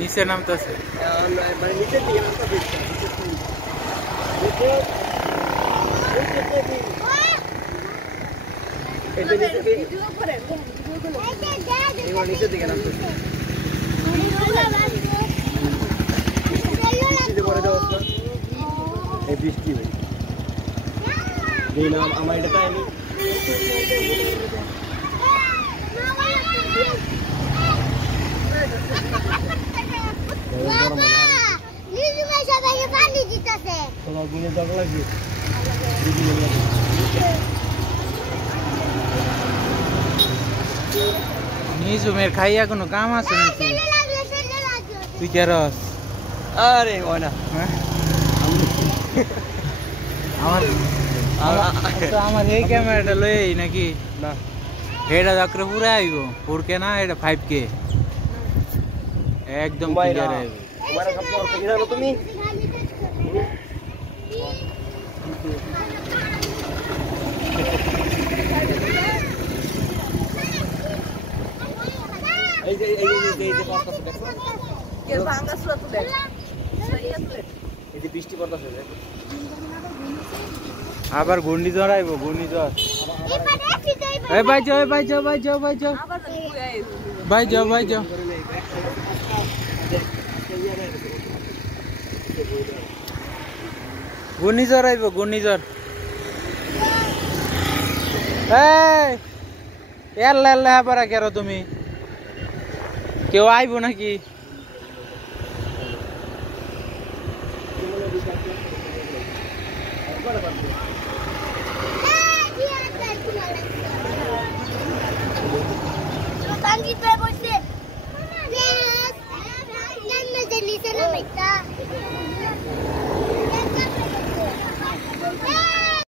নিচে নামতেছে নিচের দিকে নামতেছে বৃষ্টি ভাই আমার এটা টাইম নিজুমের খাইয়া কোনো কাম আছে নাকি তুই কে রস আরে হয় না আমার এই ক্যামেরাটা লই নাকি না এটা যাকরে পুরো আইব 4K না এটা 5K একদম ক্লিয়ার আইব তোমার সব পড়তে কি জানো তুমি এই যে পড়তাছে দেখো কে ভাঙা সুরা তো দেখ এই যে বৃষ্টি পড়তাছে দেখ আবার ঘূর্ণিঝড় আইব ঘূর্ণিঝড় এই ভাই যাও ভাই যাও ভাই যাও ভাই যাও ভাই যাও ভাই যাও ঘূর্ণিঝড় আইব ঘূর্ণিঝড় এই এল্লা এল্লা পারা কেরো তুমি কেউ আইব নাকি Tanggi tu bos. Yes. Dan meja ni sana mereka.